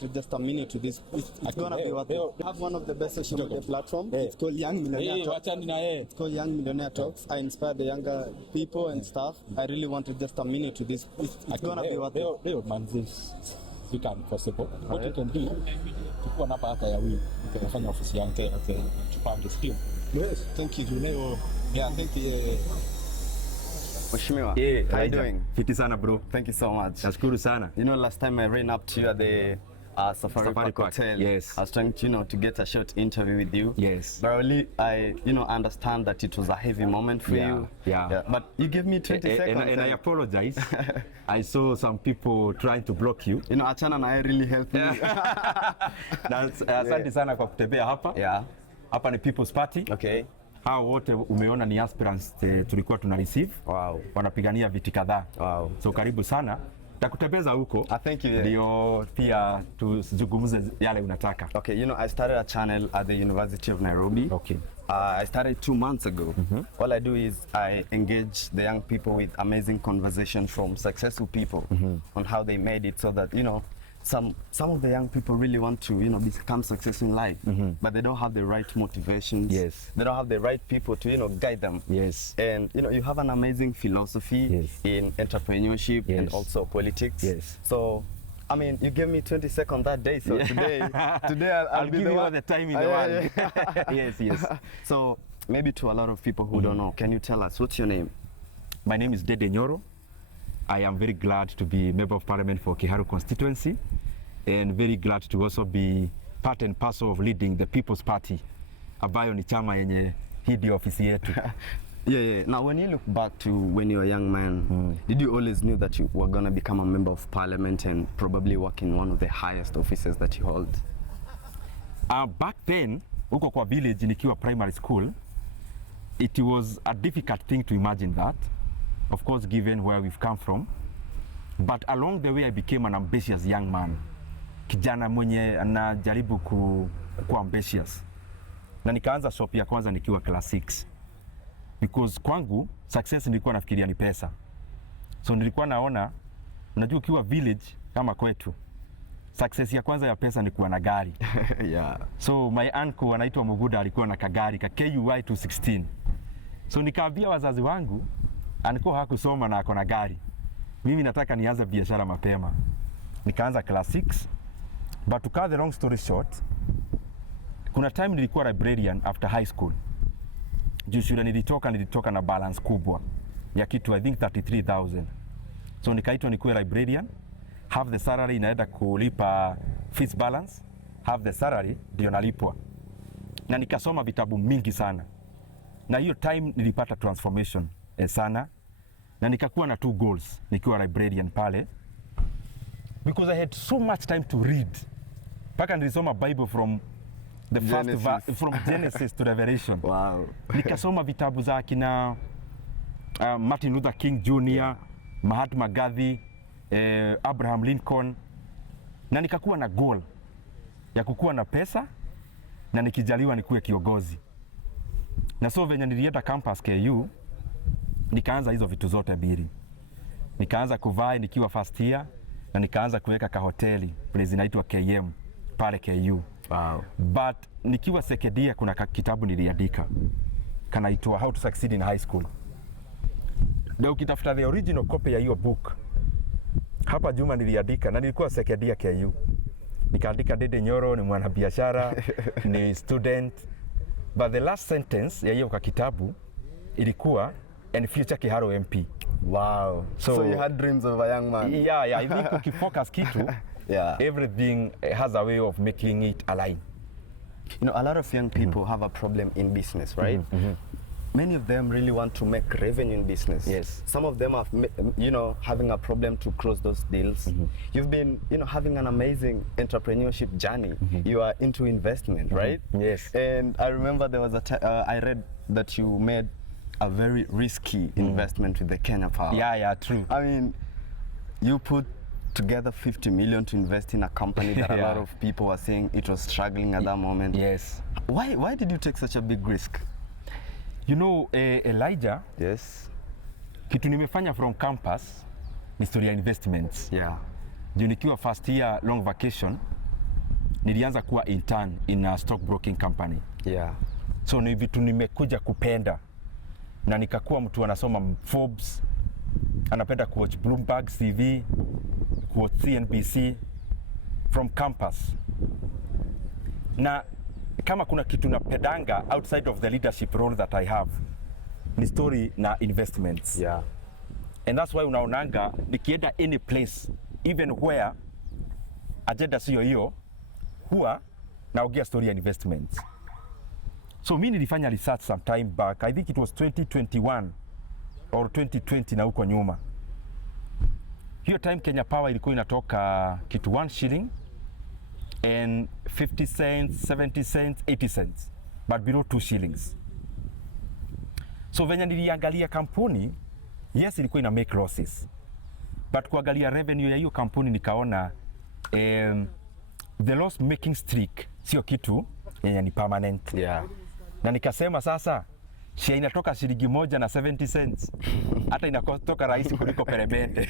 wanted just a minute to this. It's gonna be worth it. I have one of the best social media platform. It's called Young Millionaire Talks. It's called Young Millionaire Talks. I inspire the younger people and stuff. I really wanted just a minute to this. It's gonna be worth it. Man, this you can possible. What you can do, tukuwa napa hata ya wii. Tunafanya ofisi yangu tupange skill. Yes, thank you. Yeah, thank you. Mheshimiwa, how you doing? Fiti sana bro. Thank you so much. Nashukuru sana. You know, last time I ran up to you at the Safari Park Hotel. Yes. I was trying to, to get a short interview with you. Yes. But really, I, understand that it was a heavy moment for you. Yeah. But you gave me 20 seconds. And I apologize. I saw some people trying to block you. You know, Achana and I really helped me. Asante sana kwa kutembea hapa. Yeah. Hapa ni People's Party. Okay. Hao wote umeona ni aspirants tulikuwa tuna receive. Wow. Wanapigania viti kadhaa. Wow. So karibu sana. Takutembeza huko. Thank you. Ndio pia tuzungumze yale unataka. Okay, you know, I started a channel at the University of Nairobi. Okay. I started 2 months ago. All I do is I engage the young people with amazing conversations from successful people on how they made it, so that, some of the young people really want to, become successful in life, but they don't have the right motivations. Yes. They don't have the right people to, guide them. Yes. And, you have an amazing philosophy in entrepreneurship and also politics. Yes. So, I mean, you gave me 20 seconds that day, so today I'll give you all the time in the world. Yes. So, maybe to a lot of people who don't know, can you tell us, what's your name? My name is Ndindi Nyoro. I am very glad to be Member of Parliament for Kiharu constituency, and very glad to also be part and parcel of leading the People's Party, ambayo ni chama yenye hii ndio ofisi yetu. Yeah. Now, when you look back to when you were a young man, did you always knew that you were going to become a Member of Parliament and probably work in one of the highest offices that you hold? Back then, huko kwa village nikiwa primary school, it was a difficult thing to imagine that. Of course, given where we've come from. But along the way, I became an ambitious young man. Kijana mwenye anajaribu kuwa ambitious. Na nikaanza shop ya kwanza nikiwa class 6. Because kwangu, success nilikuwa nafikiria ni pesa. So nilikuwa naona, unajua ukiwa village kama kwetu, success ya kwanza ya pesa ni kuwa na gari. Yeah. So my uncle anaitwa Muguda alikuwa na kagari, ka KUI 216. So nikaambia wazazi wangu, aniko hakusoma na ako na gari. Mimi nataka nianze biashara mapema. Nikaanza class 6. But to cut the long story short, kuna time nilikuwa librarian after high school. Juu shule nilitoka na balance kubwa ya kitu I think 33,000. So nikaitwa nikuwe librarian, half the salary inaenda kulipa fees balance, half the salary ndio nalipwa. Na nikasoma vitabu mingi sana. Na hiyo time nilipata transformation sana, na nikakuwa na 2 goals nikiwa librarian pale, because I had so much time to read. Paka nilisoma Bible from the from Genesis to Revelation. Wow. Nikasoma vitabu za kina Martin Luther King Jr., Mahatma Gandhi, Abraham Lincoln, na nikakuwa na goal ya kukuwa na pesa na nikijaliwa nikuwe kiongozi. Na so venye nilienda campus KU, nikaanza hizo vitu zote mbili. Nikaanza kuvai nikiwa first year, na nikaanza kuweka ka hoteli place inaitwa KM pale KU. Wow. But nikiwa second year kuna kitabu niliandika kanaitwa How to Succeed in High School. Ndio ukitafuta the original copy ya hiyo book, hapa Juma niliandika, na nilikuwa second year KU. Nikaandika Ndindi Nyoro ni mwanabiashara, ni student. But the last sentence ya hiyo kwa kitabu ilikuwa and future Kiharu MP. Wow. So you had dreams of a young man. Yeah. I think ukifocus kitu, everything has a way of making it align. You know, a lot of young people have a problem in business, right? Many of them really want to make revenue in business. Yes. Some of them are, having a problem to close those deals. You've been, having an amazing entrepreneurship journey. You are into investment, right? Yes. And I remember there was I read that you made a very risky investment with the Kenya Power. Yeah, true. I mean, you put together 50 million to invest in a company that a lot of people were saying it was struggling at that moment. Yes. Why did you take such a big risk? You know, Elijah, Yes. kitu nimefanya from campus ni story ya investments. Yeah. Juu nikiwa first year long vacation, nilianza kuwa intern in a stock broking company. Yeah. So ni vitu nimekuja kupenda na nikakuwa mtu anasoma Forbes, anapenda kuwatch Bloomberg CV, kuwatch CNBC from campus. Na kama kuna kitu napendanga outside of the leadership role that I have, ni story na investments. Yeah. And that's why unaonanga nikienda any place, even where agenda sio hiyo, huwa naongea story ya investments. So mimi nilifanya research some time back, I think it was 2021 or 2020 na huko nyuma. Hiyo time Kenya Power ilikuwa inatoka kitu 1 shilling and 50 cents, 70 cents, 80 cents, but below 2 shillings. So venye niliangalia kampuni, yes ilikuwa ina make losses, but kuangalia revenue ya hiyo kampuni nikaona the loss making streak sio kitu yenye ni permanent. Yeah. Na nikasema sasa share inatoka shilingi 1 na 70 cents hata inatoka rahisi kuliko peremende.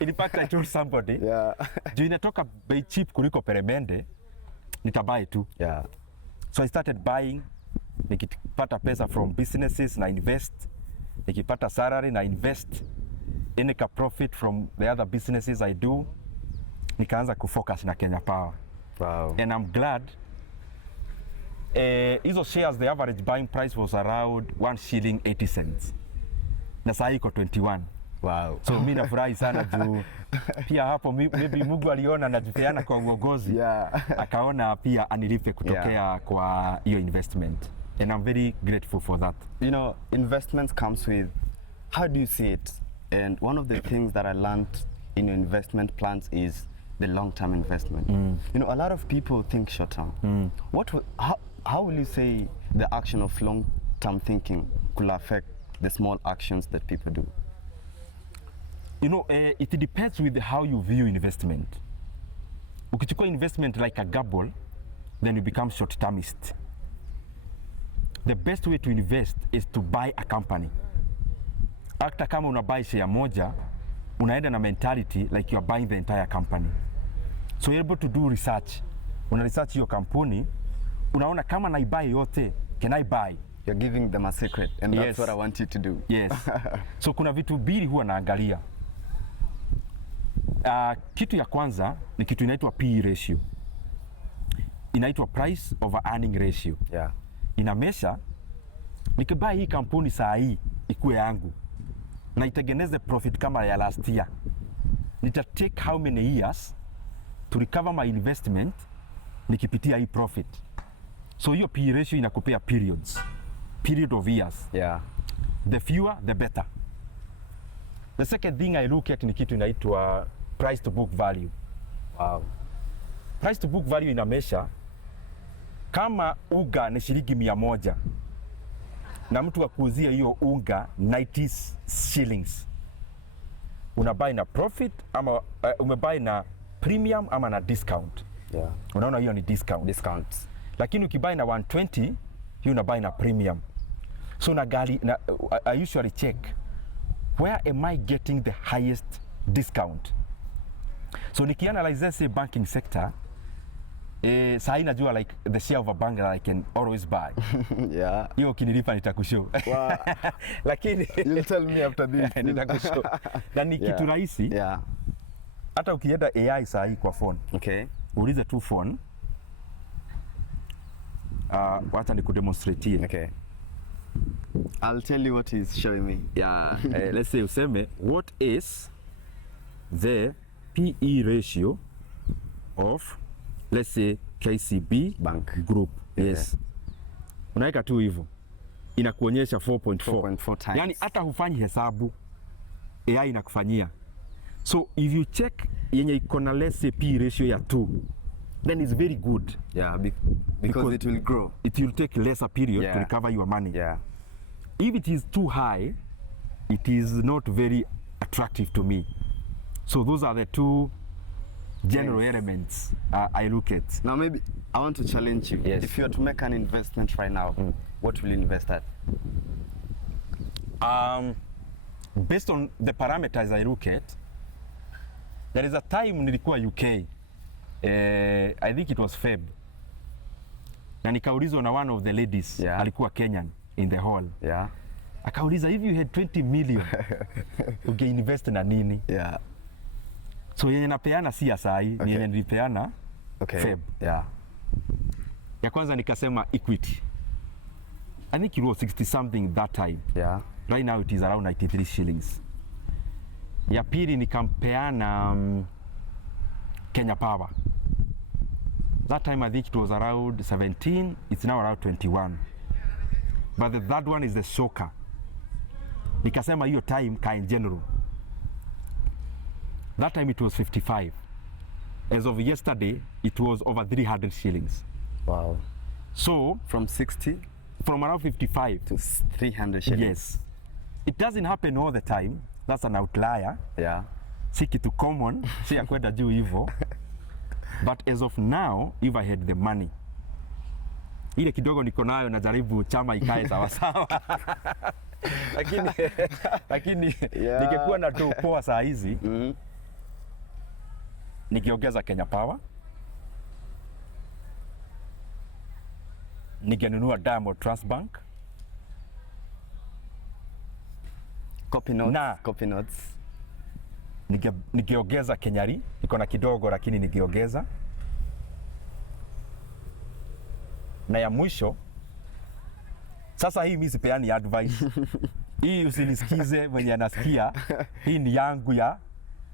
In fact I told somebody, Yeah. juu inatoka bei cheap kuliko peremende, nitabuy tu. Yeah. So I started buying, nikipata pesa from businesses na invest, nikipata salary na invest, nika profit from the other businesses I do, nikaanza kufocus na Kenya Power. Wow. And I'm glad hizo shares, the average buying price was around 1 shilling 80 cents. Na saa iko 21. Wow. So mimi nafurahi sana juu pia hapo maybe Mungu aliona najipeana kwa uongozi. Yeah. Akaona pia anilipe kutokea kwa hiyo investment. And I'm very grateful for that. You know, investments comes with, how do you see it? And one of the things that I learned in your investment plans is the long-term investment. You know, a lot of people think short-term. How will you say the action of long-term thinking could affect the small actions that people do? You know, it depends with how you view investment. Ukichukua investment like a gamble, then you become short-termist. The best way to invest is to buy a company. Hata kama unabuy share moja, unaenda na mentality like you are buying the entire company. So you're able to do research. Una research hiyo kampuni, unaona kama naibuy yote, can I buy? You're giving them a secret, and that's Yes. what I want you to do. Yes. So kuna vitu mbili huwa naangalia. Kitu ya kwanza ni kitu inaitwa PE ratio. Inaitwa price over earning ratio. Yeah. Inamesha nikibuy hii kampuni saa hii ikuwe yangu na itengeneze profit kama ya last year, nita take how many years to recover my investment nikipitia hii profit. So hiyo PE ratio inakupea period of years. Yeah. The fewer the better. The second thing I look at ni kitu inaitwa price to book value. Wow. Price to book value inamesha kama unga ni shilingi 100 na mtu akuuzia hiyo unga 90 shillings, unabuy na profit ama umebuy na premium ama na discount. Yeah. Unaona hiyo ni Discounts. Lakini ukibuy na 120, hiyo unabuy na premium. So I usually check where am I getting the highest discount. So nikianalyze say banking sector, saa najua like the share of a bank that I can always buy. Yeah. Hiyo kinilipa nitakushow. Wow. Lakini You'll tell me after this. nitakushow. Na ni kitu rahisi. Yeah. Hata ukienda AI saa hii kwa phone. Okay. Ulize tu phone. Wacha nikudemonstrate here. Okay. I'll tell you what he's showing me. Yeah. Let's say useme what is the PE ratio of, let's say, KCB Bank Group. Yeah. Yes. Unaweka tu hivyo, inakuonyesha 4.4 times. Yani hata hufanyi hesabu, AI inakufanyia. So if you check yenye iko na let's say PE ratio ya 2, then it's very good. Yeah, because it will grow. It will take lesser period to recover your money. Yeah. If it is too high, it is not very attractive to me. So those are the two general elements I look at. Now maybe I want to challenge you. Yes. If you were to make an investment right now, what will you invest at? Based on the parameters I look at, there is a time nilikuwa UK I think it was Feb. Na nikaulizwa na one of the ladies, alikuwa Kenyan in the hall. Yeah. Akauliza, if you had 20 million, ungeinvest na nini? Yeah. So yenye napeana si ya sahi, ni yenye nilipeana Feb. Yeah. Ya kwanza nikasema equity. I think it was 60 something that time. Yeah. Right now it is around 93 shillings. Ya pili nikampeana Kenya Power. That time I think it was around 17, it's now around 21. But the third one is the soccer. Nikasema hiyo time ka in general. That time it was 55. As of yesterday, it was over 300 shillings. Wow. So from 60? From around 55 to 300 shillings. Yes. It doesn't happen all the time. That's an outlier. Yeah. Si kitu common, si ya kwenda juu hivyo. But as of now, if I had the money, ile kidogo niko nayo najaribu chama ikae sawa sawa. Lakini ningekuwa na do poa saa hizi, nikiongeza Kenya Power, ningenunua Diamond Trust Bank, copy notes. Nikiongeza Kenyari, niko na kidogo lakini nikiongeza. Na ya mwisho, sasa hii mimi sipeani advice. Hii usinisikize mwenye anasikia. Hii ni yangu ya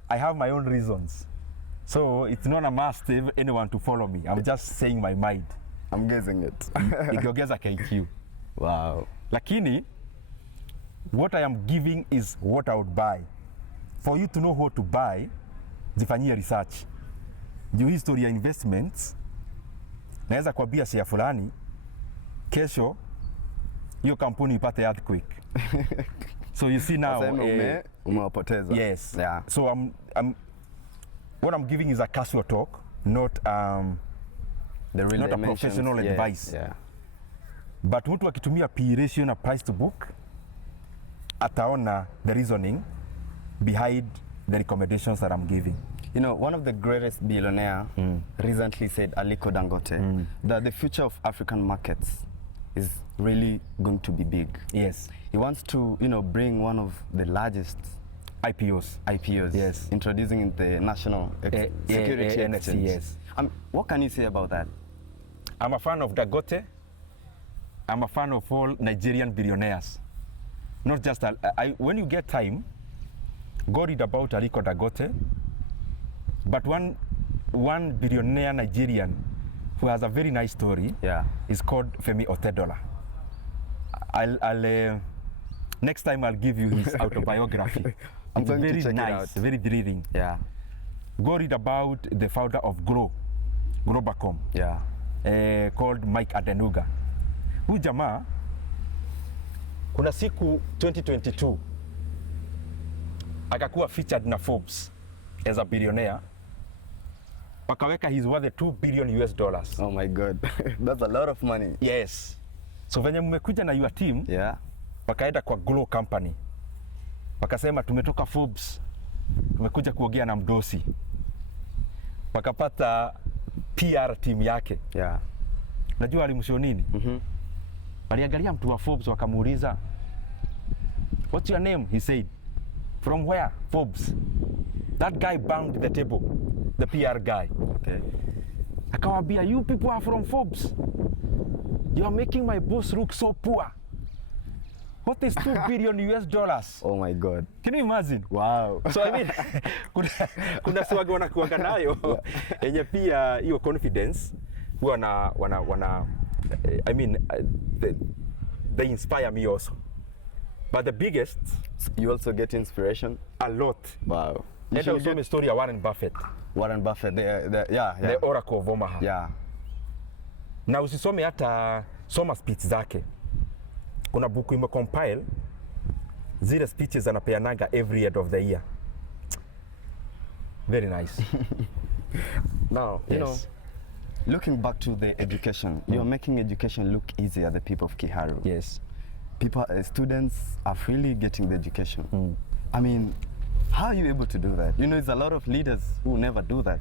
I have my own reasons. So it's not a must anyone to follow me. I'm just saying my mind. I'm guessing it. Nikiongeza KQ. Wow. Lakini what I am giving is what I would buy. For you to know what to buy, zifanyie research. Juu history ya investments, naweza kuambia share fulani, kesho hiyo kampuni ipate earthquake. So you see now, umewapoteza. Yes. Yeah. So what I'm giving is a casual talk, not not a professional advice. Yeah. But mtu akitumia P ratio na price to book, ataona the reasoning behind the recommendations that I'm giving. You know, one of the greatest billionaire recently said, Aliko Dangote, that the future of African markets is really going to be big. Yes. He wants to, you know, bring one of the largest IPOs. Yes. Introducing in the National Security Exchange. Yes. What can you say about that? I'm a fan of Dangote. I'm a fan of all Nigerian billionaires. Not just, when you get time, go read about Aliko Dangote. But one billionaire Nigerian who has a very nice story is called Femi Otedola. I'll next time I'll give you his autobiography. I'm going very to check nice, it out. very thrilling. Yeah. Go read about the founder of Globacom. Yeah. Called Mike Adenuga. Huyu jamaa kuna siku 2022 akakuwa featured na Forbes as a billionaire. Wakaweka he's worth $2 billion US. Oh my God. That's a lot of money. Yes. So venye mmekuja na your team, wakaenda kwa Glow Company. Wakasema tumetoka Forbes, tumekuja kuongea na mdosi. Wakapata PR team yake. Yeah. Najua alimshow nini? Waliangalia mtu wa Forbes wakamuuliza, what's your name? He said, from where? Forbes. That guy banged the table, the PR guy. Okay. Akawaambia, you people are from Forbes. You are making my boss look so poor. What is $2 billion US? Oh my God. Can you imagine? Wow. So I mean, kuna swag wanakuanga nayo yenye pia hiyo confidence wana I mean they inspire me also. But the biggest, you also get inspiration? A lot. Wow. Let us tell me story of Warren Buffett. Warren Buffett, the Oracle of Omaha. Yeah. Na usisome hata soma speech zake. Kuna buku imecompile zile speeches anapeanaga every end of the year. Very nice. Now, you know, looking back to the education, you're making education look easier, the people of Kiharu. Yes. People, students are freely getting the education. I mean, how are you able to do that? You know, there's a lot of leaders who never do that.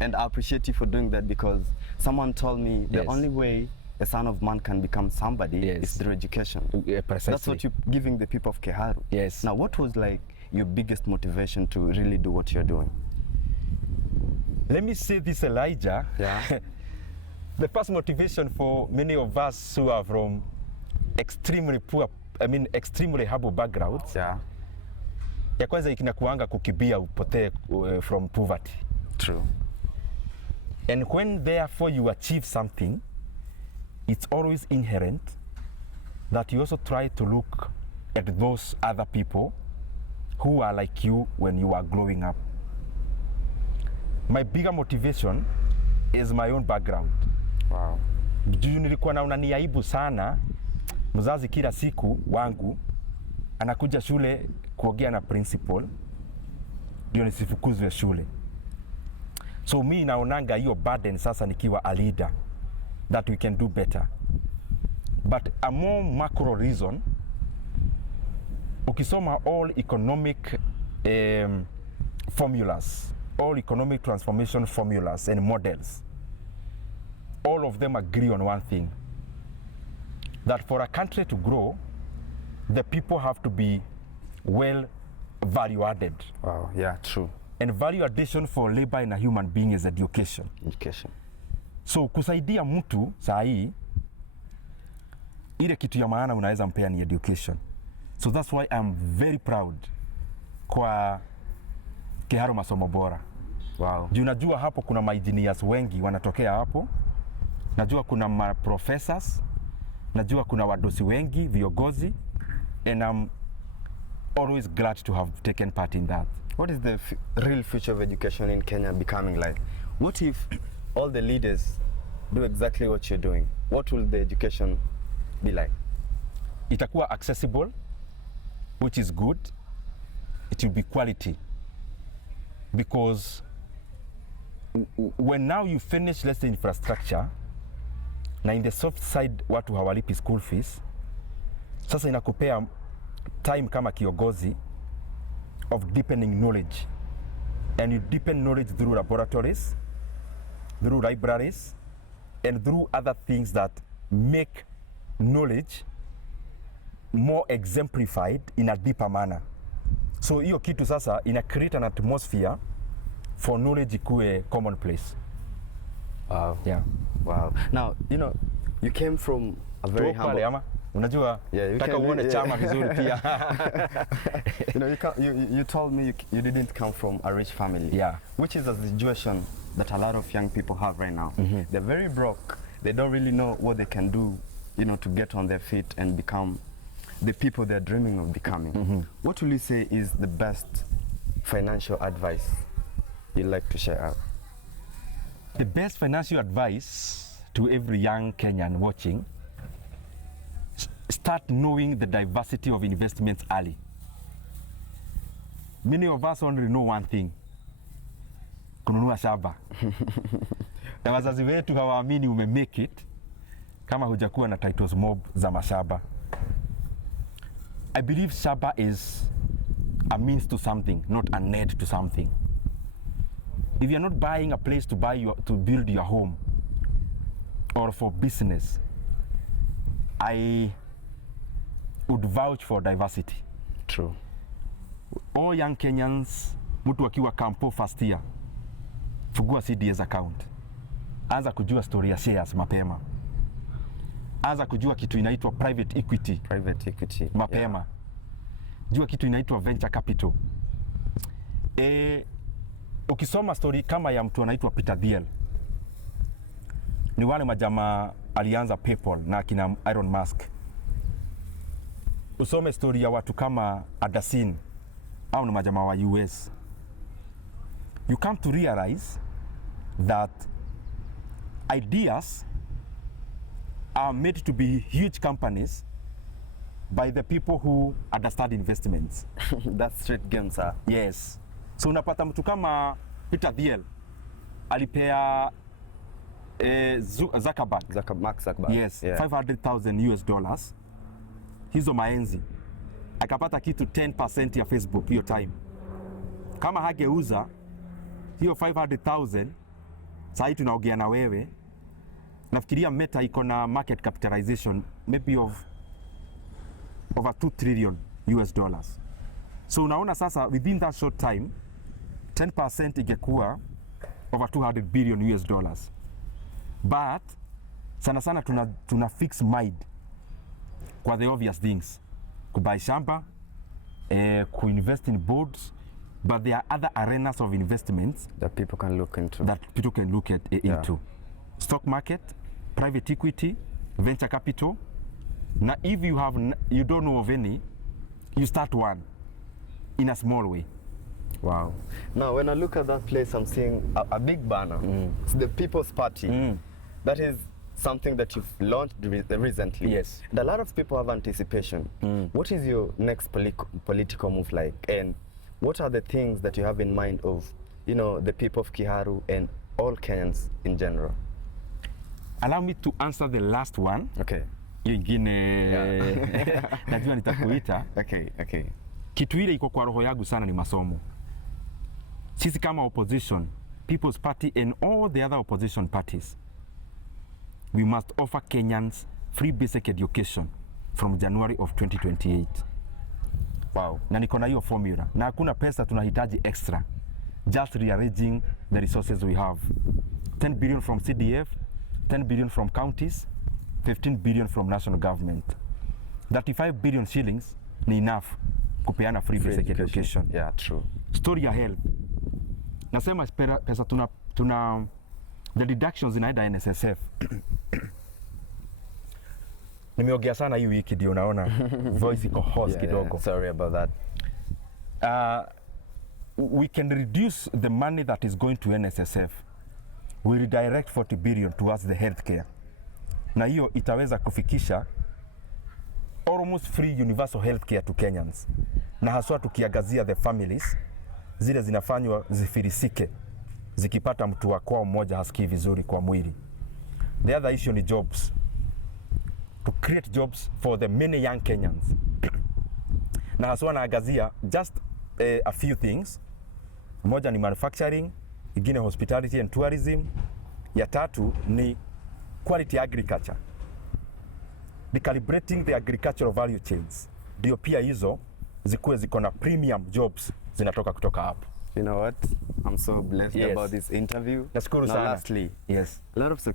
And I appreciate you for doing that, because someone told me the Yes. only way a son of man can become somebody Yes. is through education. Precisely. That's what you're giving the people of Keharu. Yes. Now, what was like your biggest motivation to really do what you're doing? Let me say this, Elijah. Yeah. The first motivation for many of us who are from extremely poor, extremely humble backgrounds, Yeah. ya kwanza inakuanga kukibia upotee from poverty. True. And when therefore you achieve something, it's always inherent that you also try to look at those other people who are like you when you are growing up. My bigger motivation is my own background. Wow. Juu nilikuwa naona ni aibu sana mzazi kila siku wangu anakuja shule kuongea na principal ndio nisifukuzwe shule. So mi naonanga hiyo burden sasa nikiwa a leader that we can do better. But a more macro reason, ukisoma all economic formulas, all economic transformation formulas and models, all of them agree on one thing, that for a country to grow, the people have to be well value added. Wow. Yeah, true. And value addition for labor in a human being is education. Education. So kusaidia mtu saa hii, ile kitu ya maana unaweza mpea ni education. So that's why I'm very proud kwa Keharu Masomo Bora. Wow. Juu najua hapo kuna ma-engineers wengi wanatokea hapo. Najua kuna ma-professors. Najua kuna wadosi wengi, viongozi. And I'm always glad to have taken part in that. What is the real future of education in Kenya becoming like? What if all the leaders do exactly what you're doing? What will the education be like? Itakuwa accessible, which is good. It will be quality. Because when now you finish, let's say, infrastructure, na in the soft side watu hawalipi school fees, sasa inakupea time kama kiongozi of deepening knowledge. And you deepen knowledge through laboratories, through libraries, and through other things that make knowledge more exemplified in a deeper manner. So hiyo kitu sasa ina create an atmosphere for knowledge ikue commonplace. Wow. Yeah. Wow. Now, you came from a very humble... Ama? Unajua, Yeah, taka uone chama vizuri pia. You told me you didn't come from a rich family. Yeah. Which is a situation that a lot of young people have right now. They're very broke. They don't really know what they can do, to get on their feet and become the people they're dreaming of becoming. What will you say is the best financial advice you'd like to share out? The best financial advice to every young Kenyan watching, start knowing the diversity of investments early. Many of us only know one thing, kununua shamba. Na wazazi wetu hawaamini make it kama hujakuwa na titles mob za mashamba. I believe shamba is a means to something, not an end to something. If you're not buying a place to build your home or for business, I would vouch for diversity. True. All young Kenyans, mtu akiwa kampo first year, fungua CDS account. Anza kujua story ya shares mapema. Anza kujua kitu inaitwa private equity. Private equity. Mapema. Yeah. Jua kitu inaitwa venture capital. Ukisoma story kama ya mtu anaitwa Peter Thiel, ni wale majamaa alianza PayPal na kina Elon Musk. Usome story ya watu kama Adasin au ni majamaa wa US. You come to realize that ideas are made to be huge companies by the people who understand investments. That's straight game, sir. Yes. So unapata mtu kama Peter Thiel alipea Mark Zuckerberg. Yes, yeah. $500,000 hizo maenzi, akapata kitu 10% ya Facebook hiyo time. Kama hageuza hiyo 500,000 Sasa tunaongea na wewe, nafikiria Meta iko na market capitalization maybe of over $2 trillion. So unaona sasa within that short time 10% ingekuwa over $200 billion. But sana sana tuna fix mind kwa the obvious things, kubuy shamba, kuinvest in boards, but there are other arenas of investments that people can look into. Into stock market, private equity, venture capital. Now if you don't know of any, you start one in a small way. Wow. Now when I look at that place, I'm seeing a big banner. It's the People's Party. That is something that you've launched recently. Yes. And a lot of people have anticipation. What is your next political move like? And what are the things that you have in mind of, you know, the people of Kiharu and all Kenyans in general? Allow me to answer the last one. Okay. Ingine najua nitakuita. Okay. Kitu ile iko kwa roho yangu sana ni masomo. Sisi kama opposition, People's Party and all the other opposition parties, we must offer Kenyans free basic education from January of 2028. Wow. Na niko na hiyo formula. Na hakuna pesa tunahitaji extra. Just rearranging the resources we have. 10 billion from CDF, 10 billion from counties, 15 billion from national government. 35 billion shillings ni enough kupeana free basic education. Yeah, true. Story ya health. Nasema pesa tuna the deductions inaenda NSSF. Nimeongea sana hii wiki ndio unaona voice iko hoarse kidogo. Sorry about that. We can reduce the money that is going to NSSF. We redirect 40 billion towards the healthcare. Na hiyo itaweza kufikisha almost free universal healthcare to Kenyans. Na haswa tukiangazia the families zile zinafanywa zifirisike zikipata mtu wa kwao mmoja hasikii vizuri kwa mwili. The other issue ni jobs. To create jobs for the many young Kenyans. Na haswa naangazia just a few things. Moja ni manufacturing, ingine hospitality and tourism, ya tatu ni quality agriculture. Recalibrating the agricultural value chains. Ndio pia hizo zikuwe ziko na premium jobs zinatoka kutoka hapo. You know what? I'm so blessed about this interview. Nashukuru sana. Lastly, yes. A lot of success